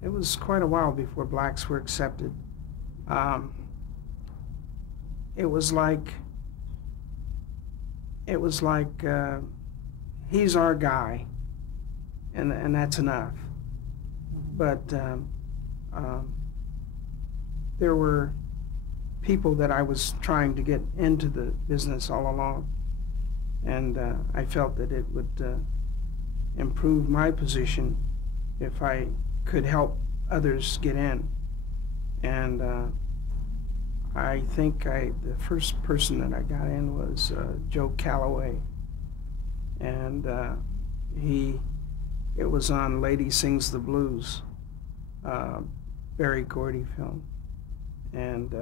It was quite a while before blacks were accepted. Um, it was like he's our guy, and that's enough. But there were people that I was trying to get into the business all along, and I felt that it would improve my position if I could help others get in. And I think the first person that I got in was Joe Calloway, and it was on Lady Sings the Blues, Berry Gordy film, and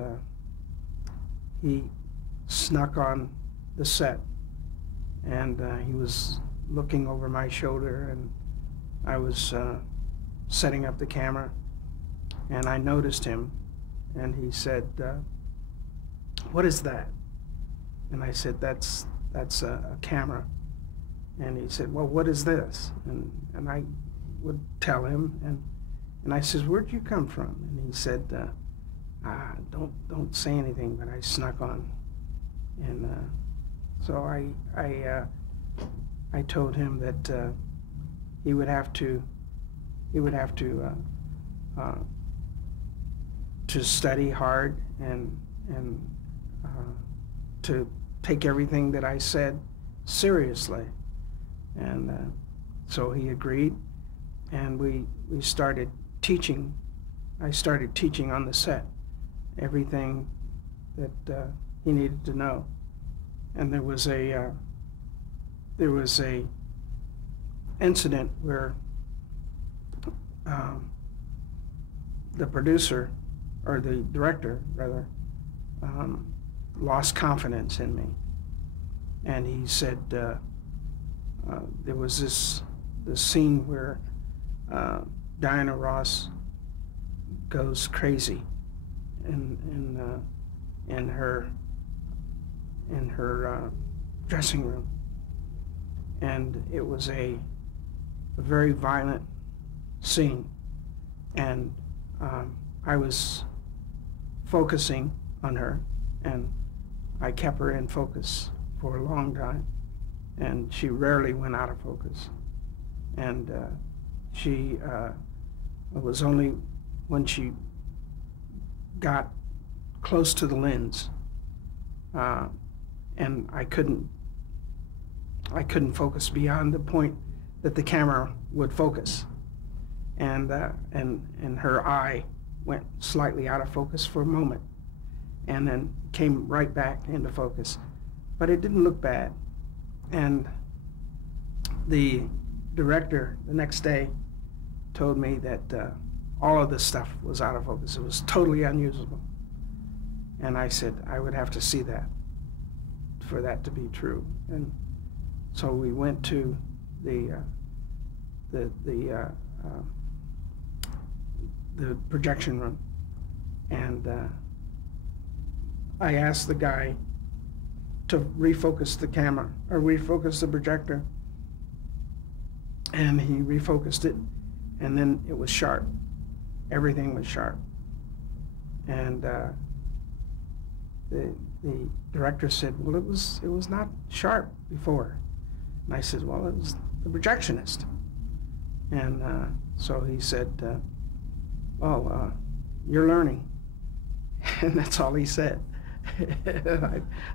he snuck on the set, and he was looking over my shoulder, and I was setting up the camera, and I noticed him, and he said, "What is that?" And I said, "That's a camera." And he said, "Well, what is this?" And I would tell him, and I said, "Where'd you come from?" And he said, "Don't say anything, but I snuck on." And so I told him that he would have to study hard and to take everything that I said seriously. And so he agreed, and we started teaching. I started teaching on the set everything that he needed to know. And there was a incident where the producer, or the director rather, lost confidence in me, and he said there was this scene where Diana Ross goes crazy in her dressing room, and it was a very violent scene, and I was focusing on her, and I kept her in focus for a long time, and she rarely went out of focus. And she it was only when she got close to the lens, and I couldn't focus beyond the point that the camera would focus, and her eye went slightly out of focus for a moment, and then came right back into focus. But it didn't look bad. And the director the next day told me that all of this stuff was out of focus. It was totally unusable. And I said I would have to see that for that to be true. And so we went to the projection room, and I asked the guy to refocus the camera, or refocus the projector, and he refocused it, and then it was sharp. Everything was sharp. And the director said, "Well, it was not sharp before." And I said, "Well, it was the projectionist." And so he said, "Oh, you're learning." And that's all he said.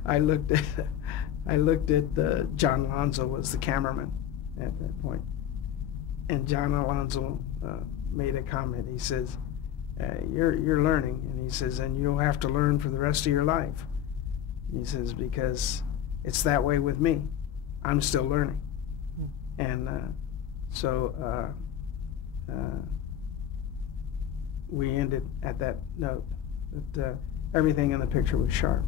I looked at John Alonzo was the cameraman at that point, and John Alonzo made a comment. He says, "You're learning," and he says, "and you'll have to learn for the rest of your life." He says, "Because it's that way with me. I'm still learning." And so we ended at that note that everything in the picture was sharp.